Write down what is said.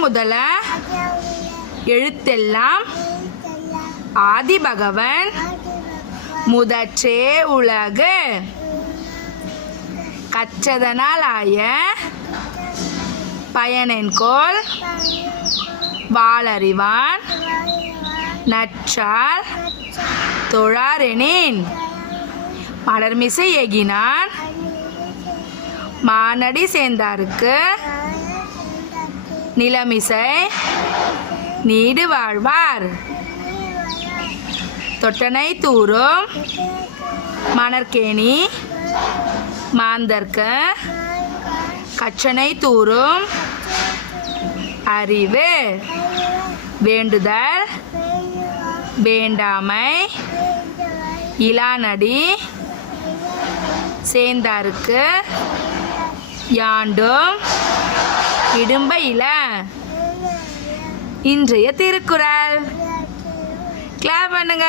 முதல எழுத்தெல்லாம் ஆதி பகவன் முதற்றே உலகு கற்றதனால் ஆய பயனென்கோள் வாளறிவான் நற்றால் தொழாரெனின் மலர்மிசை எகினான் மானடி சேர்ந்தாருக்கு நிலமிசை நீடு வாழ்வார் தொட்டனை தூரும் மணற்கேணி மாந்தர்க்க கற்றனை தூரும் அறிவு வேண்டுதல் வேண்டாமை இலானடி சேர்ந்தாருக்கு யாண்டும் இடும்ப இல. இன்றைய திருக்குறள் கிளாப் பண்ணுங்க.